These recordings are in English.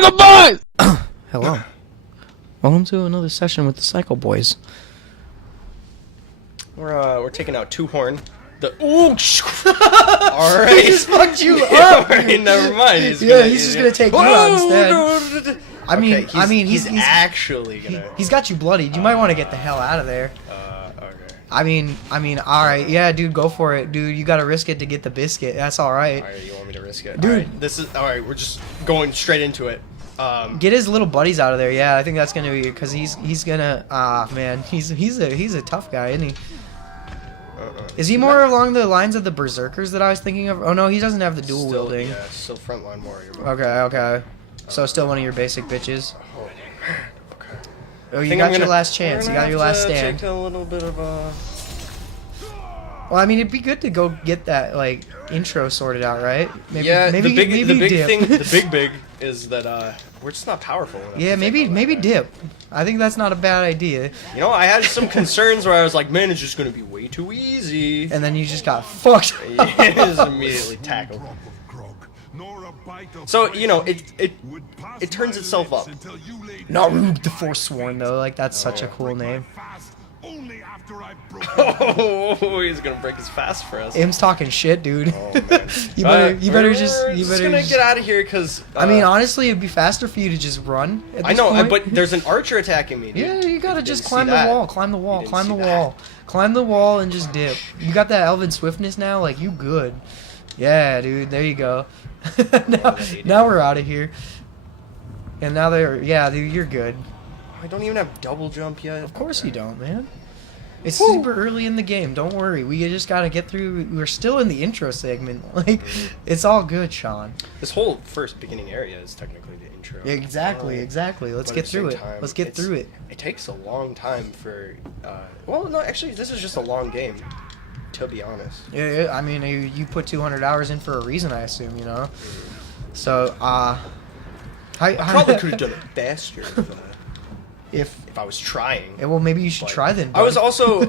Psycho Boys! Hello. Welcome to another session with the Psycho Boys. We're taking out Two Horn. All right. He just fucked you Yeah, up. alright, never mind. He's just gonna take you out instead. I mean, he's actually gonna. He's got you bloodied. You might want to get the hell out of there. Okay. I mean, all right, yeah, dude, go for it, dude. You gotta risk it to get the biscuit. That's all right. All right, you want me to risk it, Dude. All right, this is all right. We're just going straight into it. Get his little buddies out of there. Yeah, I think that's gonna be because he's gonna. Man, he's a tough guy, isn't he? Is he more along the lines of the berserkers that I was thinking of? Oh no, he doesn't have the dual wielding. Yeah, still frontline warrior. Okay. So still one of your basic bitches. Oh man. Okay. Oh, you got your last chance. You got your last stand. Take a little bit of a. Well, I mean, it'd be good to go get that like intro sorted out, right? Maybe, Yeah, maybe, the big dip. thing, the big is that we're just not powerful enough. Yeah, maybe dip. I think that's not a bad idea. You know, I had some concerns where I was like, man, it's just gonna be way too easy. And then you just got fucked. It is immediately tackled. So you know, it turns itself up. Narud the Forsworn, though, like that's such a cool name. Oh, he's gonna break his fast for us. Im's talking shit, dude. Oh, man. you better we're just gonna get out of here because. I mean, honestly, it'd be faster for you to just run. At I this know, point. but there's an archer attacking me. Dude. Yeah, you gotta You just didn't climb see the that. wall, climb the wall, You didn't climb the see wall, climb the wall, and just dip. You got that elven swiftness now, like you good. Yeah, dude, there you go. now we're out of here. And now dude, you're good. I don't even have double jump yet. Of course you don't, man. It's super early in the game. Don't worry. We just gotta get through. We're still in the intro segment. Like, it's all good, Sean. This whole first beginning area is technically the intro. Yeah, exactly. Let's But get at the through it. same time, Let's get through it. It takes a long time for. Well, no, actually, this is just a long game. To be honest. Yeah, I mean, you put 200 hours in for a reason, I assume. You know. So, Probably could have done it faster if I was trying. yeah, well, maybe you should But try then. I was bud. also,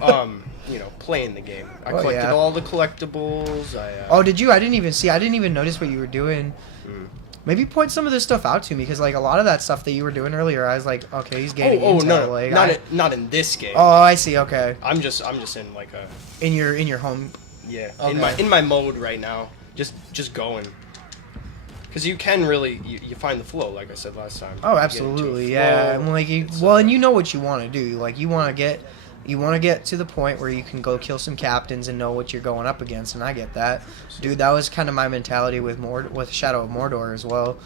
playing the game. I Oh, collected yeah. all the collectibles. Oh, did you? I didn't even notice what you were doing. Maybe point some of this stuff out to me, because like a lot of that stuff that you were doing earlier, I was like, okay, he's getting Oh intel. no, Like, not in this game. Oh, I see. Okay, I'm just in like a in your home. yeah Okay. in my mode right now. Just going. Because you can really you find the flow, like I said last time. Oh, You get into a absolutely, yeah. flow. And like and you know what you want to do. Like you want to get to the point where you can go kill some captains and know what you're going up against, and I get that, dude. That was kind of my mentality with Shadow of Mordor as well.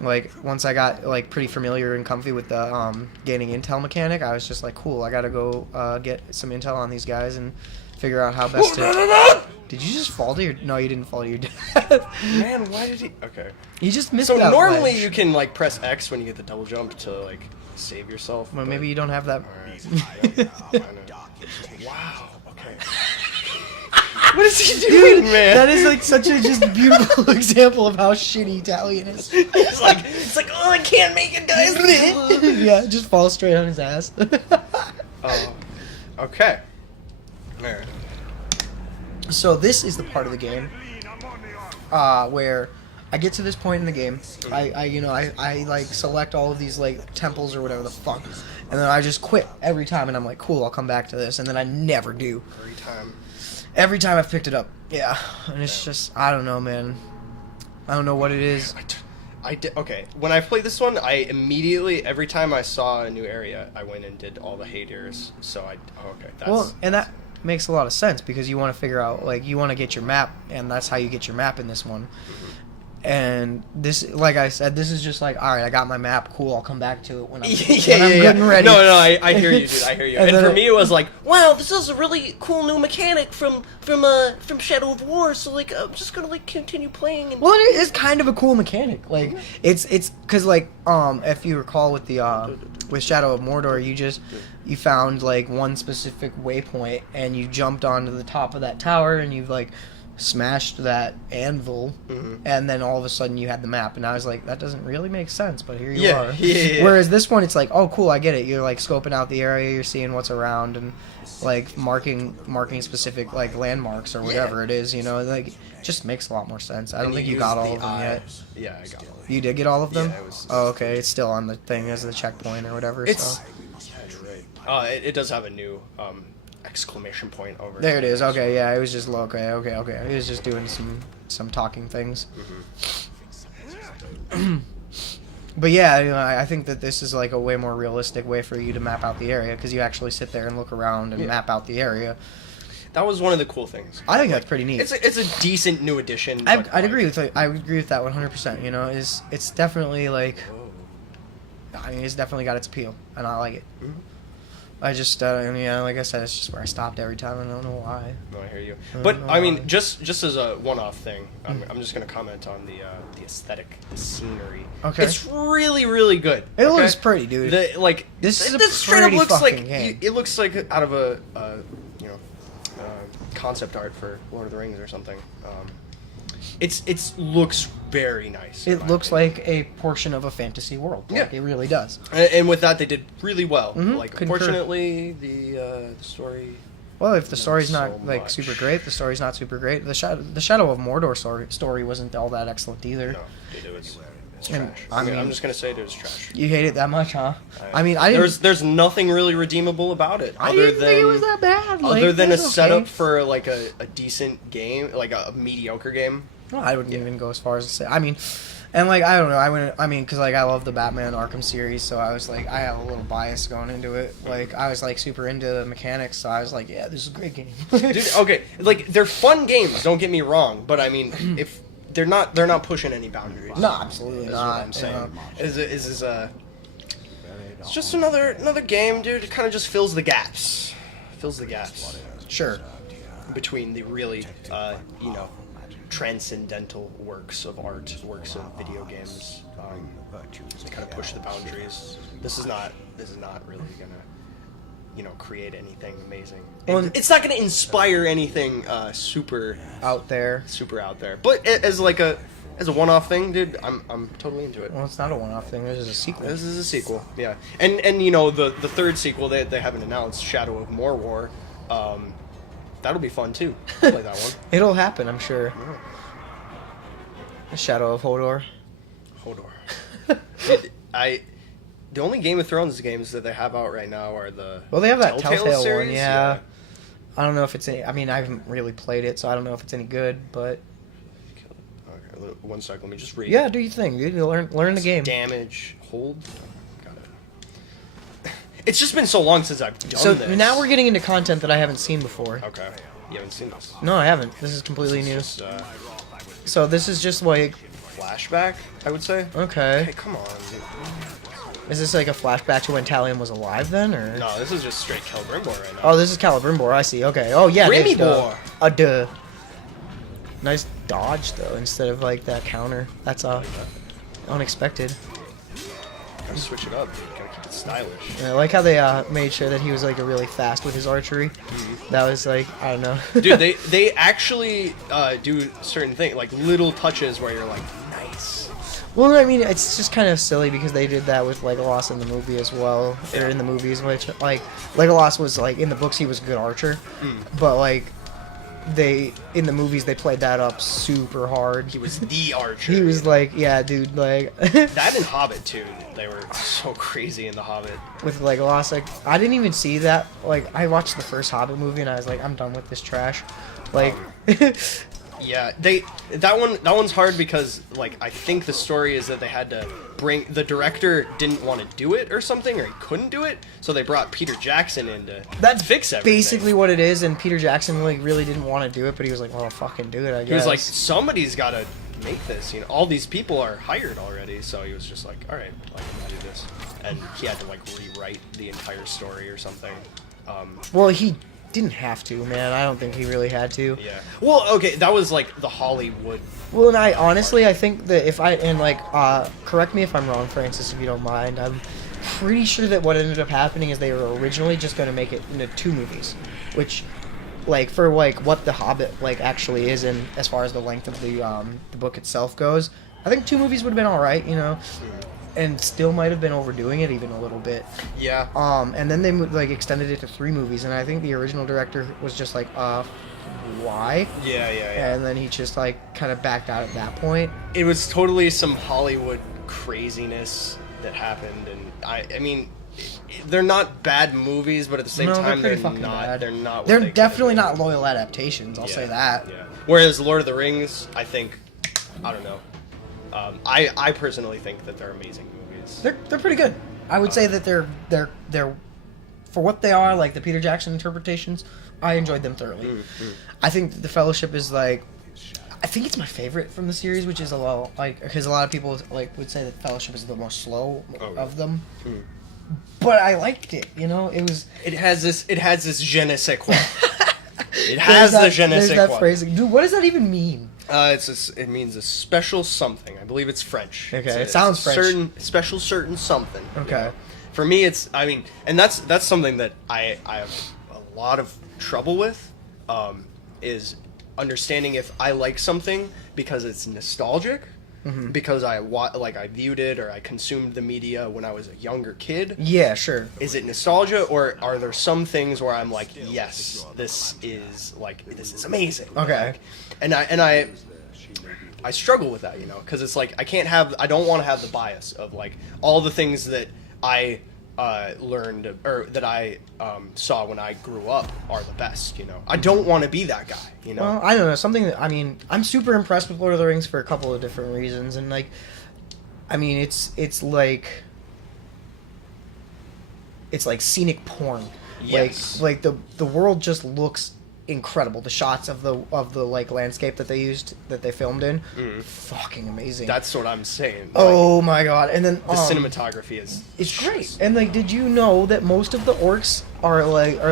Like once I got like pretty familiar and comfy with the gaining intel mechanic, I was just like, cool. I gotta go get some intel on these guys and figure out how best to. Did you just fall to your? No, you didn't fall to your death. Man, why did he? Okay. You just missed So that normally ledge. you can like press X when you get the double jump to like save yourself. Well, but- maybe you don't have that. Alright. I know. Wow. Okay. What is he doing, Dude, man? that is like such a just beautiful example of how shitty Italian is. it's like, oh, I can't make it, guys. Yeah, just fall straight on his ass. Okay. Alright. So this is the part of the game where I get to this point in the game. I like select all of these like temples or whatever the fuck, and then I just quit every time. And I'm like, cool, I'll come back to this, and then I never do. Every time. Every time I've picked it up, yeah, and it's just I don't know, man. I don't know what it is. I did, okay, when I played this one, I immediately, every time I saw a new area, I went and did all the haters. So okay, that's... Well, and that makes a lot of sense because you want to figure out, like, you want to get your map, and that's how you get your map in this one. And this, like I said, this is just like, all right, I got my map, cool, I'll come back to it when I'm, good and ready. No, I hear you, dude, I hear you. And And then for me, it was like, wow, this is a really cool new mechanic from Shadow of War, so, like, I'm just gonna, like, continue playing and... Well, it is kind of a cool mechanic. Like, it's because, like, if you recall with the, with Shadow of Mordor, you found, like, one specific waypoint, and you jumped onto the top of that tower, and you've, like, smashed that anvil, and then all of a sudden you had the map, and I was like, that doesn't really make sense, but here you are. Yeah. Whereas this one, it's like, oh, cool, I get it. You're like scoping out the area, you're seeing what's around, and like marking specific like landmarks or whatever it is. You know, like it just makes a lot more sense. I don't think you got all of them yet. Yeah, I got all of them. You did get all of them? Yeah, it was- Oh, okay. It's still on the thing as the checkpoint or whatever. It's So. yeah, it's right. It does have a new exclamation point over. There it is. Okay, yeah, it was just low. Okay. It was just doing some talking things. But yeah, you know, I think that this is like a way more realistic way for you to map out the area because you actually sit there and look around and map out the area. That was one of the cool things. I think that's pretty neat. It's a decent new addition. I'd but, agree with I would agree with that 100%. You know, it's definitely like, I mean, it's definitely got its appeal, and I like it. Mhm. I just, yeah, like I said, it's just where I stopped every time. I don't know why. No, I hear you. I But don't know I why. mean, just as a one-off thing, I'm just gonna comment on the aesthetic, the scenery. Okay. It's really, really good. It okay? looks pretty, dude. This is a straight up pretty looks fucking like game. it looks like out of a concept art for Lord of the Rings or something. It's looks very nice. in It my looks opinion. like a portion of a fantasy world. Like, Yeah. it really does. And with that, they did really well. Like, concur. unfortunately, the story. Well, if the story's so not like much. super great, the story's not super great. The Shadow of Mordor story wasn't all that excellent either. No, it was And, trash. I mean- I'm just gonna say it was trash. You hate it that much, huh? I mean, I didn't. There's nothing really redeemable about it. I other didn't than think it was that bad. Like, other than a it was okay. setup for like a decent game, like a mediocre game. Well, I wouldn't even go as far as to say. I mean, and like I don't know. I mean, because like I love the Batman Arkham series, so I was like, I have a little bias going into it. Like I was like super into the mechanics, so I was like, yeah, this is a great game. Dude, okay, like they're fun games. Don't get me wrong, but I mean, if they're not pushing any boundaries. No, absolutely Is not. what I'm saying. you know. It's just another game, dude. It kind of just fills the gaps. Sure. Between the really, transcendental works of art, works of video games. They kind of push the boundaries. This is not really gonna, create anything amazing. Well, It's not gonna inspire anything super Out there. out there. But as a one-off thing, dude, I'm totally into it. Well, it's not a one-off thing. This is a sequel. This is a sequel, yeah. And the third sequel they haven't announced, Shadow of Mordor. That'll be fun too. I'll play that one. It'll happen, I'm sure. The Shadow of Hodor. Hodor. Dude, the only Game of Thrones games that they have out right now are the Well, they have that Telltale series. one, yeah. I don't know if it's any. I mean, I haven't really played it, so I don't know if it's any good. But Okay, 1 sec. Let me just read. yeah, do your thing, dude. You learn the game. Damage. Hold. Got it. It's just been so long since I've done So this. now we're getting into content that I haven't seen before. Okay. You haven't seen this. No, I haven't. This is completely new. Just, So this is just like, flashback, I would say. okay, Hey, come on. Dude. is this like a flashback to when Talion was alive then, or? No, this is just straight Celebrimbor right now. Oh, this is Celebrimbor. I see. Okay. Oh yeah. it is, duh. Grimibor. Duh. Nice dodge though, instead of like that counter. That's unexpected. Gotta switch it up, dude. Gotta keep it stylish. I like how they made sure that he was like really fast with his archery. That was like, I don't know. Dude, they actually do certain things, like little touches where you're like, nice. Well, I mean, it's just kind of silly because they did that with Legolas in the movie as well. Or in the movies, which like Legolas was like in the books he was a good archer, but like in the movies they played that up super hard. He was the archer. He was like, yeah, dude, like That in Hobbit too. They were so crazy in the Hobbit. with Legolas. Like I didn't even see that. Like I watched the first Hobbit movie and I was like, I'm done with this trash. Like. Yeah, that one's hard because like I think the story is that they had to the director didn't want to do it or something, or he couldn't do it, so they brought Peter Jackson in to That's fix everything. basically what it is, and Peter Jackson like really didn't want to do it, but he was like, "Well, I'll fucking do it." I guess. He was like, somebody's got to make this. All these people are hired already, so he was just like, all right, like, I'm gonna do this, and he had to like rewrite the entire story or something. "Well, he didn't have to, man. I don't think he really had to." Yeah. Well, okay, that was like the Hollywood. Well, and I honestly, I think that correct me if I'm wrong, Francis, if you don't mind. I'm pretty sure that what ended up happening is they were originally just going to make it into 2 movies, which like for like what the Hobbit like actually is, and as far as the length of the book itself goes, I think 2 movies would have been all right, you know, and still might have been overdoing it even a little bit. Yeah. And then they like extended it to 3 movies, and I think the original director was just like, why? Yeah. And then he just like kind of backed out at that point. It was totally some Hollywood craziness that happened, and I mean, they're not bad movies, but at the same time, pretty they're fucking not. bad. They're not. What They're they definitely could've not loyal adaptations. I'll been. say that. Yeah. Whereas Lord of the Rings, I think, I don't know. I personally think that they're amazing movies. They're pretty good. I would say that they're for what they are, like the Peter Jackson interpretations. I enjoyed them thoroughly. I think that the Fellowship is like, I think it's my favorite from the series, which is a little like because a lot of people like would say that Fellowship is the most slow of them. But I liked it. You know, it was. It has this je ne sais quoi. It has the je ne sais that quoi. phrasing, dude. What does that even mean? It means a special something. I believe it's French. Okay, It's it sounds French. Certain something. you Okay. know? For me, it's. I mean, and that's something that I have a lot of trouble with, is understanding if I like something because it's nostalgic, because I viewed it or I consumed the media when I was a younger kid. Yeah, sure. Is it nostalgia, or are there some things where I'm like, yes, this is amazing. Okay. Like, and I struggle with that, you know, because it's like I don't want to have the bias of like all the things that I learned or that I saw when I grew up are the best, you know. I don't want to be that guy, you know. Well, I don't know. Something that, I mean, I'm super impressed with Lord of the Rings for a couple of different reasons, and like, I mean, it's like scenic porn. Yes. Like the world just looks incredible. The shots of the like landscape that they filmed in, fucking amazing. That's what I'm saying. Oh my god! And then The cinematography is. it's great. And like, did you know that most of the orcs are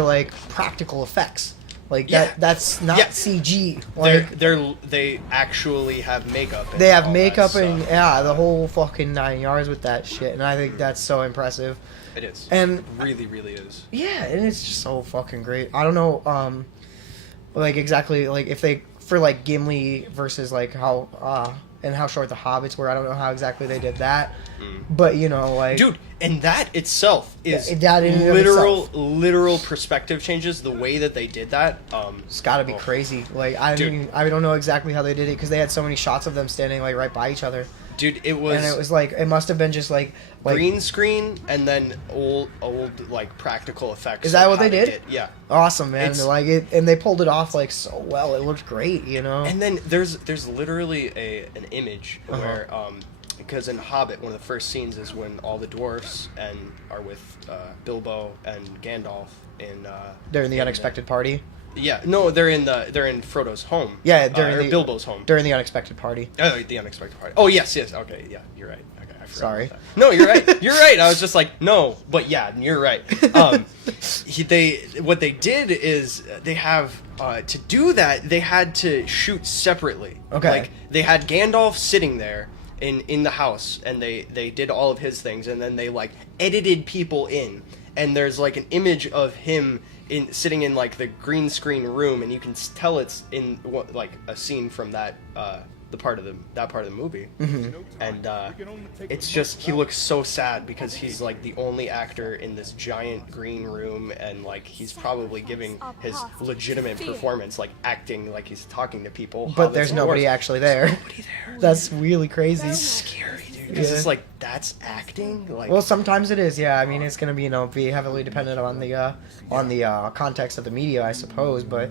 like practical effects? Like Yeah. that's not Yeah. CG. Like They actually have makeup. And they have all makeup that and stuff. yeah, the whole fucking 9 yards with that shit. And I think that's so impressive. It is. And It really is. yeah, and it's just so fucking great. I don't know, like exactly like if they for like Gimli versus like how and how short the hobbits were. I don't know how exactly they did that, but you know, like Dude, and that itself is Yeah, that in and of literal perspective changes. The way that they did that, it's got to be crazy. Like I don't know exactly how they did it because they had so many shots of them standing like right by each other, dude, it was. and it was like it must have been just like green screen and then old like practical effects. Is that of what how they did? Yeah. awesome, man. It's- Like it, and they pulled it off like so well. It looked great, you know. And then there's literally an image Uh-huh. where because in Hobbit one of the first scenes is when all the dwarfs are with Bilbo and Gandalf in During the unexpected party. Yeah, no, they're in Frodo's home. Yeah, during or the Bilbo's home. During the unexpected party. Oh, the unexpected party. Oh, yes. Okay, yeah, you're right. Okay, I forgot Sorry. about that. No, you're right. You're right. I was just like, no, but yeah, you're right. What they did is they have to do that. They had to shoot separately. Okay. Like they had Gandalf sitting there in the house, and they did all of his things, and then they like edited people in, and there's like an image of him sitting in like the green screen room, and you can tell it's in like a scene from that part of the movie, and it's just he looks so sad because he's like the only actor in this giant green room, and like he's probably giving his legitimate performance, like acting like he's talking to people, But there's nobody actually there. Nobody there. That's really crazy. Scary, dude. Because Yeah. it's like that's acting. Like Well, sometimes it is. Yeah, I mean, it's gonna be be heavily dependent on the context of the media, I suppose. But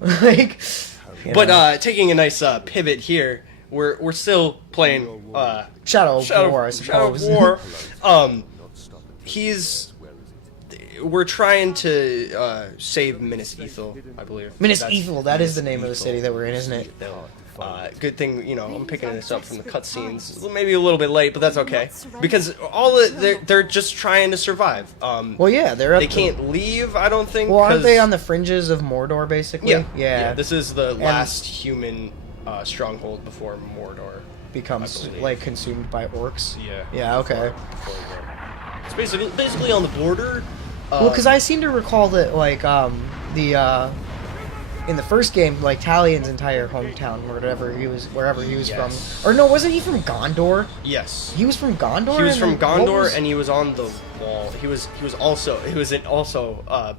like, you But know. taking a nice pivot here, we're still playing Shadow of War, I Shadow of suppose. War. We're trying to save Minas Ithil, I believe. Minas That's- Ithil, that is the name of the Ithil. city that we're in, isn't it? Good thing, you know, I'm picking this up from the cutscenes. Maybe a little bit late, but that's okay. Because they're just trying to survive. Well, yeah, they're up They can't leave, I don't think. Well, aren't 'cause- they on the fringes of Mordor, basically? Yeah, Yeah. This is the last human stronghold before Mordor becomes I believe. like consumed by orcs. Yeah. Yeah. Okay. It's basically on the border. Well, because I seem to recall that like in the first game, like Talion's entire hometown, or wherever he was Yes. from, or no, wasn't he from Gondor? Yes. He was from Gondor. He was from what Gondor, was- and he was on the wall. He was also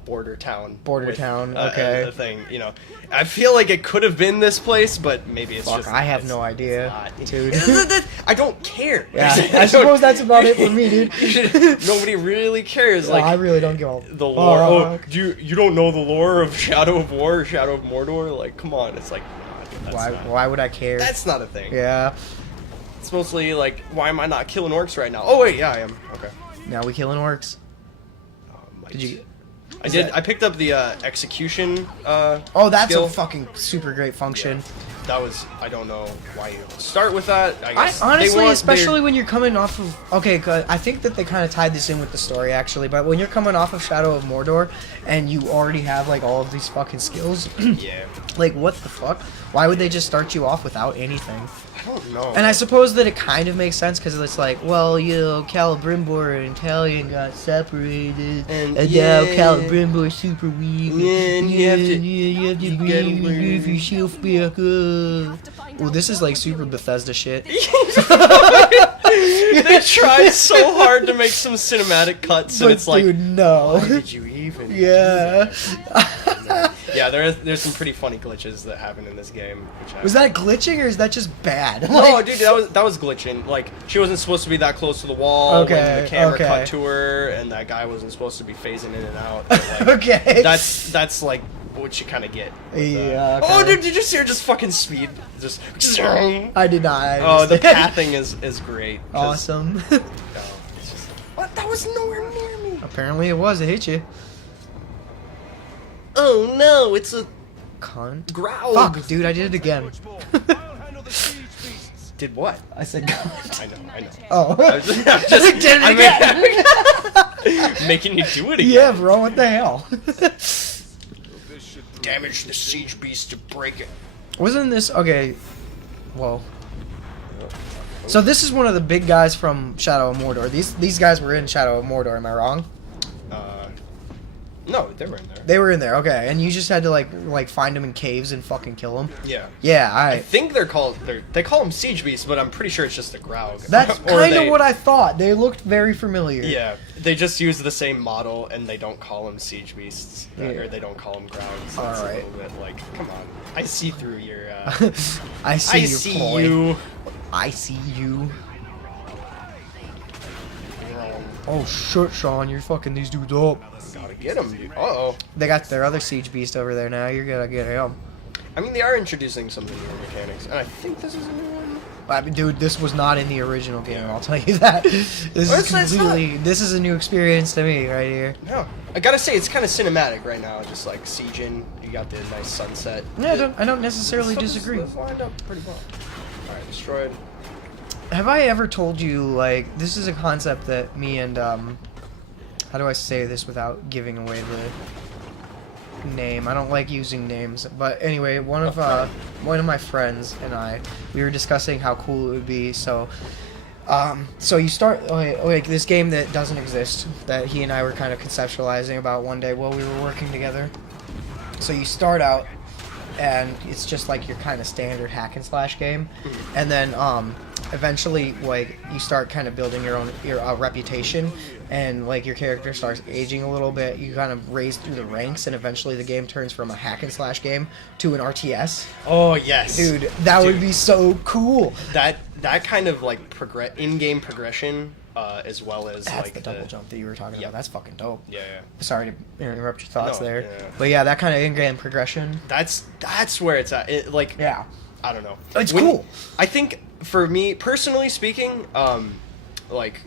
border town. Border with, town, okay. The thing, you know, I feel like it could have been this place, but maybe it's Fuck, just. I have it's no idea, not. dude. I don't care. Yeah, I suppose that's about it for me, dude. Nobody really cares. Like, Like I really don't give a the lore. Oh, fuck. you don't know the lore of Shadow of War or Shadow of Mordor? Like, come on, it's like. Nah, dude, that's Why? not- Why would I care? That's not a thing. Yeah. It's mostly like, why am I not killing orcs right now? Oh wait, yeah, I am. Okay. Now we killing orcs. Might. Did you? I did. I picked up the execution. Oh, that's skill. a fucking super great function. That was. I don't know why you start with that. I I guess they honestly, want especially when you're coming off of okay, 'cause I think that they kind of tied this in with the story actually. But when you're coming off of Shadow of Mordor and you already have like all of these fucking skills, yeah. like what the fuck? Why would they just start you off without anything? I don't know. And I suppose that it kind of makes sense because it's like, well, you know, Celebrimbor and Talion got separated, And now yeah. Celebrimbor's super weak. Yeah, and you have to- you have to you bring gotta your learn. yourself back up. Well, this is like super Bethesda shit. They tried so hard to make some cinematic cuts, and But it's like, dude, no. why did you even? Yeah. Yeah, there's some pretty funny glitches that happen in this game. Which Was that glitching or is that just bad? No, Like- dude, that was glitching. Like, she wasn't supposed to be that close to the wall Okay, when the camera okay. cut to her, and that guy wasn't supposed to be phasing in and out. But, like, Okay. That's like what you kind of get. with, Yeah, okay. Oh, dude, did you see her just fucking speed? Just. I did not. I Oh, the understand. pathing is great. 'cause, Awesome. no, it's just, what? That was nowhere near me. Apparently it was. It hit you. Oh no, it's a Cunt. growl. Fuck, dude, I did it again. Did what? I said cunt. I know. Oh. I'm just Did it I'm making you do it again. Yeah, bro, what the hell? Damage the siege beast to break it. Wasn't this okay? Whoa. So this is one of the big guys from Shadow of Mordor. These guys were in Shadow of Mordor. Am I wrong? No, they were in there. They were in there. Okay, and you just had to like find them in caves and fucking kill them. Yeah. Yeah, I think they call them siege beasts, but I'm pretty sure it's just a Graug. That's Or kind of they- what I thought. They looked very familiar. Yeah, they just use the same model, and they don't call them siege beasts, Yeah. or they don't call them Graugs. It's Alright. a little bit like, come on, I see through your. I see I your see ploy. you. I see you. Oh shit, Sean, you're fucking these dudes up. Gotta get them, dude. Uh-oh. They got their other siege beast over there now. You're gonna get him. I mean, they are introducing some new mechanics, and I think this is a new one. I mean, dude, this was not in the original game. I'll tell you that. This Well, is it's not. completely. This is a new experience to me right here. No, I gotta say it's kind of cinematic right now. Just like sieging, you got the nice sunset. Yeah, I don't necessarily disagree. It's lined up pretty well. All right, destroyed. Have I ever told you like this is a concept that me and how do I say this without giving away the name? I don't like using names, but anyway, one of my friends and we were discussing how cool it would be. So you start like this game that doesn't exist that he and I were kind of conceptualizing about one day while we were working together. So you start out and it's just like your kind of standard hack and slash game, and then eventually like you start kind of building your reputation, and like your character starts aging a little bit. You kind of raise through the ranks, and eventually the game turns from a hack and slash game to an RTS. Oh yes, Dude, that would be so cool. That kind of like in-game progression, as well as That's like the double jump that you were talking Yep. about. That's fucking dope. Yeah, Sorry to interrupt your thoughts No, there, yeah. but yeah, that kind of in-game progression. that's where it's at. Like Yeah, I don't know. It's cool. I think for me personally speaking, like.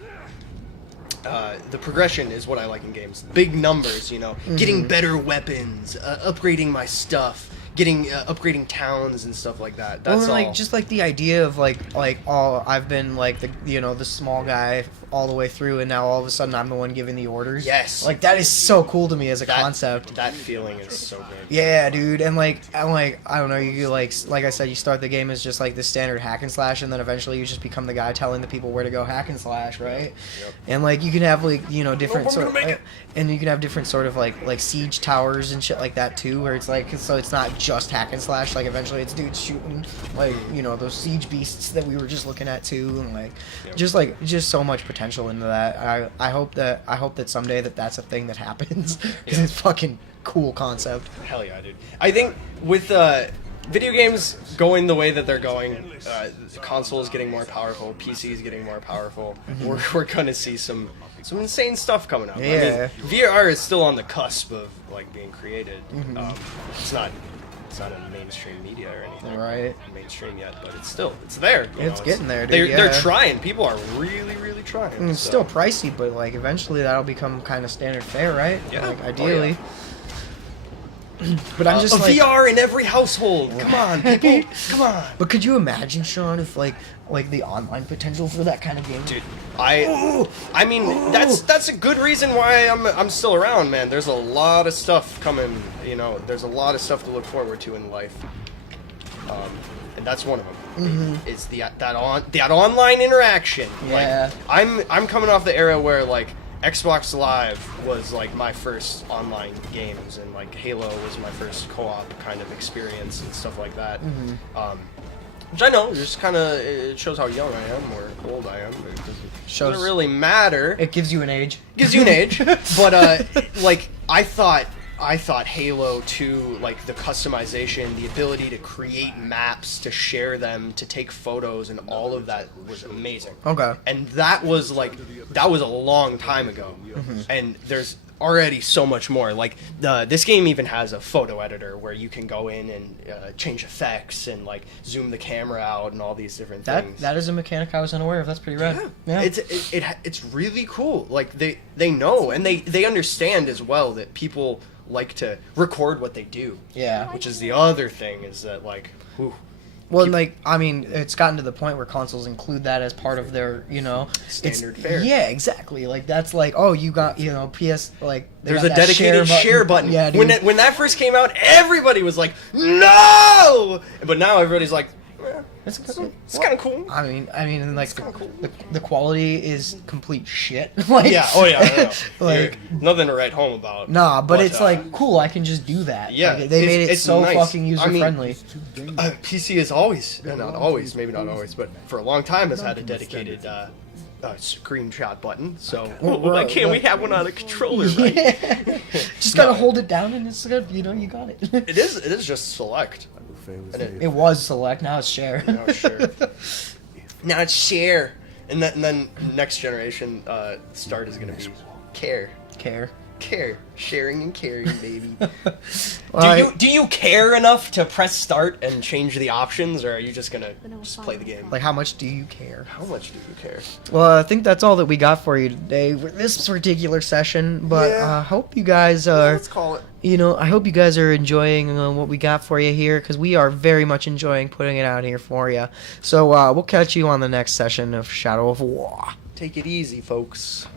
The progression is what I like in games. Big numbers, you know, getting better weapons, upgrading my stuff, upgrading towns and stuff like that. That's well, like all. just like the idea of like I've been like the small guy all the way through, and now all of a sudden I'm the one giving the orders. Yes. like that is so cool to me as a concept. That feeling is so good. Yeah, dude, and like I don't know, you like I said, you start the game as just like the standard hack and slash, and then eventually you just become the guy telling the people where to go hack and slash, right? Yep. And like you can have like different Nope, I'm sort gonna make it. and you can have different sort of like siege towers and shit like that too, where it's like so it's not just hack and slash. Like eventually it's dudes shooting like those siege beasts that we were just looking at too, and just so much potential into that. I hope that someday that's a thing that happens because it's fucking cool concept. Hell yeah, dude. I think with video games going the way that they're going, the console is getting more powerful, PC is getting more powerful. We're gonna see some insane stuff coming up. Yeah. I mean, VR is still on the cusp of like being created. It's not in mainstream media or anything. Right. Mainstream yet, but it's there. It's getting there, dude. They're trying. People are really trying. It's still pricey, but like eventually that'll become kind of standard fare, right? Yeah. Like ideally. Oh, yeah. But I'm just like, VR in every household. Come on, people. Come on. But could you imagine, Sean, if like the online potential for that kind of game? Dude, I mean that's a good reason why I'm still around, man. There's a lot of stuff coming. There's a lot of stuff to look forward to in life, and that's one of them. It's that online interaction. Yeah. Like, I'm coming off the era where like Xbox Live was like my first online games, and like Halo was my first co-op kind of experience and stuff like that. Which I know just kind of it shows how young I am or old I am. It doesn't really matter. It gives you an age. Gives you an age, but like I thought Halo 2, like the customization, the ability to create maps, to share them, to take photos, and all of that was amazing. Okay. And that was a long time ago. And there's already so much more. Like this game even has a photo editor where you can go in and change effects and like zoom the camera out and all these different things. That is a mechanic I was unaware of. That's pretty rad. Yeah. It's really cool. Like they know and they understand as well that people like to record what they do. Yeah. Which is the other thing is that like, whew. Well, like, I mean, it's gotten to the point where consoles include that as part of their, Standard fare. Yeah, exactly. Like, that's like, oh, you got, PS, like... There's a dedicated share button. Yeah, dude. When that first came out, everybody was like, no! But now everybody's like, it's kind of cool. I mean, and like, cool. the quality is complete shit. Like, Yeah, oh yeah, I know. Like, nothing to write home about. Nah, but it's like, cool, I can just do that. Yeah. Like, they made it it's so nice. fucking user-friendly. PC is always, not always, maybe not always, but for a long time has had a dedicated screenshot button. So why can't we have one on a controller, right? Yeah. Just gotta hold it down and it's good. You got it. It is just select. And It was select, now it's share. Now share. Now it's share. And then next generation start is gonna be care. Care. Sharing and caring, baby. Do you care enough to press start and change the options, or are you just gonna just play the game? Like, how much do you care? How much do you care? Well, I think that's all that we got for you today with this particular session. But I hope you guys are. Let's call it. I hope you guys are enjoying what we got for you here, because we are very much enjoying putting it out here for you. So we'll catch you on the next session of Shadow of War. Take it easy, folks.